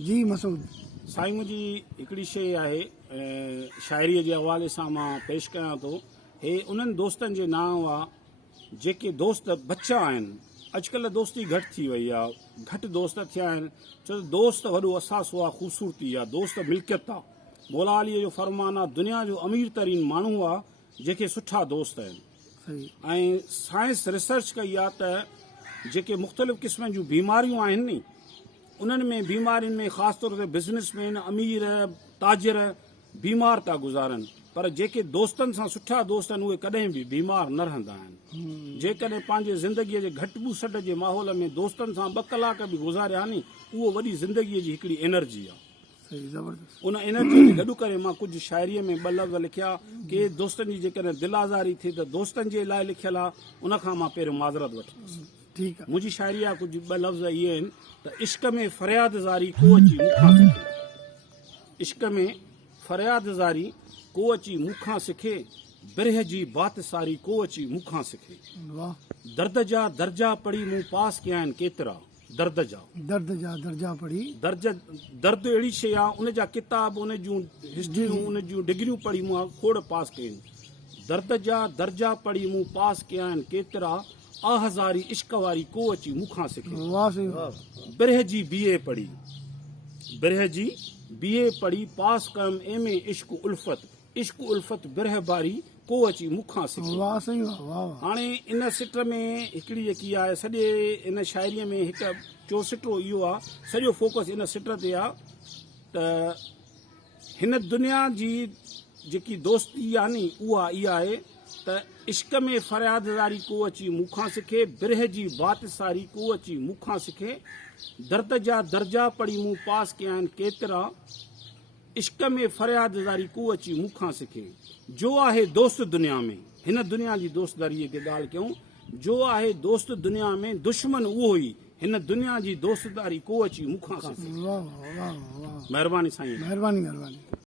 जी मसूद साईं, मुंहिंजी हिकिड़ी शइ आहे, शाइरीअ जे हवाले सां मां पेश कयां थो। हे उन्हनि दोस्तनि जे नाम आहे जेके दोस्त बचा आहिनि। अॼुकल्ह दोस्ती घटि थी वई आहे, घटि दोस्त थिया आहिनि। छो दोस्त वॾो असासो आहे, ख़ूबसूरती आहे, दोस्त मिल्कियत आहे। मौला अलीअ जो फरमान आहे, दुनिया जो अमीर तरीन माण्हू आहे जेके सुठा दोस्त आहिनि। ऐं साइंस रिसर्च कई आहे त जेके मुख़्तलिफ़ क़िस्मनि जूं बीमारियूं आहिनि नी, उन्हनि में बीमारियुनि में ख़ासि तौर ते बिज़नेसमैन, अमीर, ताजिर बीमार था गुज़ारनि, पर जेके दोस्तनि सां सुठा दोस्त आहिनि उहे कॾहिं बि बीमार न रहंदा आहिनि। जेकॾहिं पंहिंजे ज़िंदगीअ जे घटि ॿूसट जे माहौल में दोस्तनि सां 2 कलाक बि गुज़ारिया नी, उहो वॾी ज़िंदगीअ जी हिकिड़ी एनर्जी आहे। उन एनर्जी खे गॾु करे मां कुझु शाइरीअ में 2 लफ़्ज़ लिखिया कि दोस्तनि जी जेकॾहिं दिल आज़ारी थिए त दोस्तनि जे लाइ लिखियल आहे। उनखां मां पहिरियों माज़रत वठंदुसि। ठीक है। मुझी शायरी आ कुछ 2 लफ्ज़ ये आहिनि त इश्क में फरियाद ज़ारी को अची मूंखां सिखे। इश्क में फरियाद ज़ारी को अची मूंखां सिखे, बिरह जी बात सारी को अची मूंखां सिखे। दर्द जा दर्जा पढ़ी मूं पास कया आहिनि केतिरा। दर्द जा दर्जा पढ़ी दर्द अहिड़ी शइ आहे, उन जा किताब, उन जूं हिस्ट्रियूं, उन जूं डिग्रियूं पढ़ी मूं खोड़ पास कयूं। दर्द जा दर्जा पढ़ी मूं पास कया आहिनि केतिरा, आहज़ारी इश्क वारी को अची मूंखां सिखे। बिरह जी बीए पढ़ी, बिरह जी बीए पढ़ी पास कयमि एमे इश्क उल्फत बिरह बारी को अची मूंखां सिखे। हाणे इन सिट में हिकिड़ी जेकी आहे, सॼे इन शाइरीअ में हिकु चोसिटो इहो आहे, सॼो फोकस इन सिट ते आहे त हिन दुनिया जी जेकी दोस्ती आहे नी, उहा इहा आहे त इश्क में फरियाददारी को अची मूंखां सिखे, बिरह जी बात सारी को अची मूंखां सिखे। दर्द जा दर्जा पढ़ी मूं पास कया आहिनि केतिरा, इश्क में फरियाददारी को अची मूंखां सिखे। जो आहे दोस्त दुनिया में, हिन दुनिया जी दोस्तदारीअ खे ॻाल्हि कयूं, जो आहे दोस्त दुनिया में दुश्मन उहो ई, हिन दुनिया जी दोस्तदारी को अची मूंखां सिखे। महिरबानी साईं, महिरबानी।